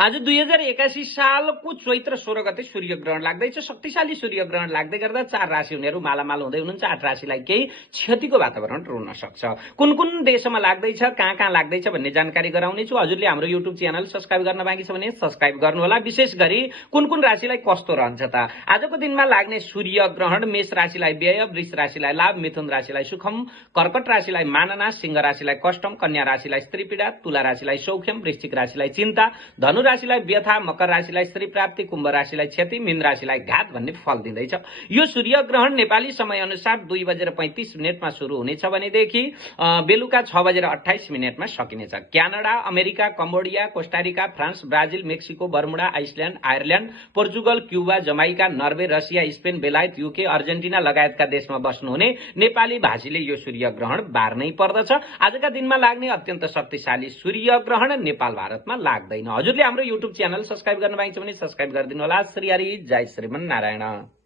आज 2081 सालको चैत्र 16 गते सूर्य ग्रहण लाग्दैछ। शक्तिशाली सूर्य ग्रहण लाग्दै गर्दा 4 राशि हुनेहरू मालामाल हुँदै हुनुहुन्छ। 8 राशिलाई केही क्षतिको वातावरण रुन सक्छ। कुन कुन देशमा लाग्दैछ, कहाँ कहाँ लाग्दैछ भन्ने जानकारी गराउनेछु। हजुरले हाम्रो युट्युब च्यानल सब्स्क्राइब गर्न बाँकी छ भने सब्स्क्राइब गर्नुहोला। विशेष गरी कुन कुन राशिलाई कस्तो रहन्छ त। आजको दिनमा लाग्ने सूर्य ग्रहण मेष राशिलाई व्यय, वृष राशिलाई लाभ, मिथुन राशिलाई सुखम, कर्कट राशिलाई मानना, सिंह राशिलाई कष्टम, कन्या राशिलाई स्त्री पीडा, तुला राशिलाई सौख्यम, वृश्चिक राशिलाई चिन्ता, धनु राशिलाई व्यथा, मकर राशिलाई स्त्री प्राप्ति, कुम्भ राशिलाई क्षति, मीन राशिलाई घात भन्ने फल दिँदैछ। यो सूर्य ग्रहण नेपाली समय अनुसार 2:35 सुरु हुनेछ भनेदेखि बेलुका 6:28 सकिनेछ। Canada, America, Cambodia, Costa Rica, France, Brazil, Mexico, Bermuda, Iceland, Ireland, Portugal, Cuba, Jamaica, Norway, Russia, Spain, बेलायत, युके, अर्जेन्टिना लगायतका देशमा बस्नुहुने नेपाली भाषीले यो सूर्य ग्रहण बार्नै पर्दछ। आजका दिनमा लाग्ने अत्यन्त शक्तिशाली सूर्य ग्रहण नेपाल भारतमा लाग्दैन। हजुरले हाम्रो युट्युब च्यानल सब्स्क्राइब गर्न बाँकी छ भने सब्स्क्राइब गरिदिनु होला। श्री हरि, जय श्रीमन नारायण।